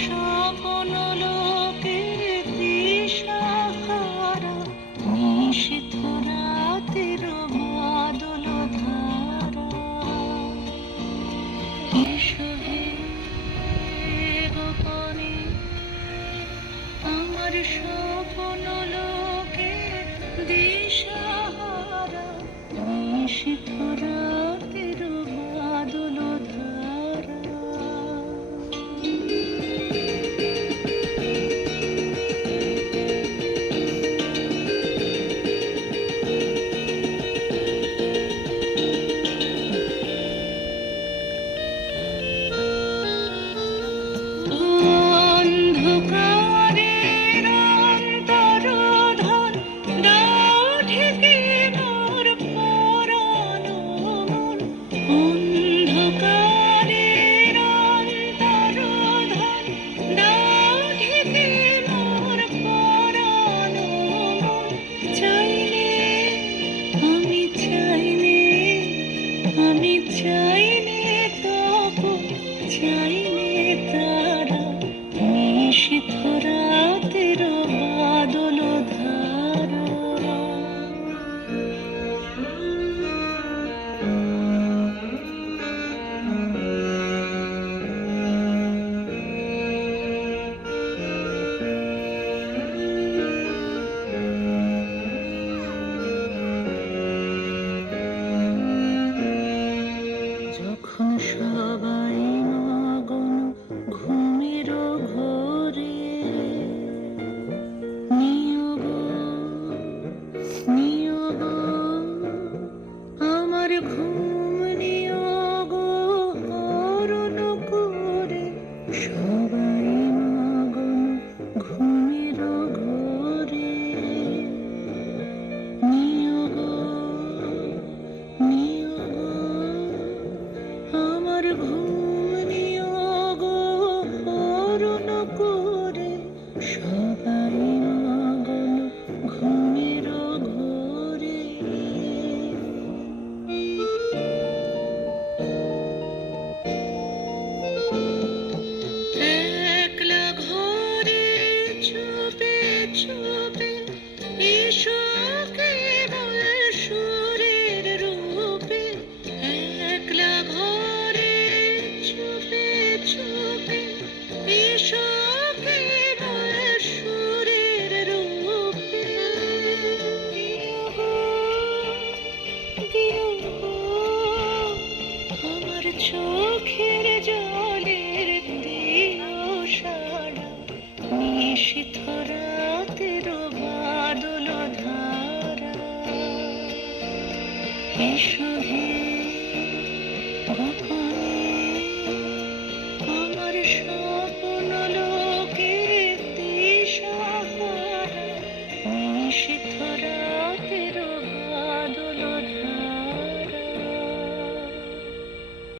স্বপ্ন লোকের দিশাহারা নিশীথ রাতের বাদল ধারা। এসো হে গোপনে আমার স্বপ্ন লোকের দিশাহারা নিশীথ রাতের বাদল ধারা। অন্ধকারের অন্তরোধন দাও ঢেকে মোর পরাণ মন। অন্ধকারের অন্তরোধন দাও ঢেকে মোর পরাণ মন। চাইলে আমি চাইলে তবু চাইলে তারা নিশীথ রাতের বাদল ধারা। যখন সবাই মগ্ন ঘুমের ঘোরে নিয়োগ আমার ঘুম নিয়োগ হরণ করে। সবাই মগ্ন ঘুমের ঘোরে নিয়োগ আমার ঘুম নিয়োগ হরণ করে। সবাই মগ্ন ঘুমের ঘোরে। একলা ঘরে চুপে চুপে এসো কেবল সুরের রূপে। একলা ঘরে চুপে চুপে এসো কেবল সুরের রূপে। আমার চোখের জলের দিও সাড়া নিশীথ রাতের বাদল ধারা। এসো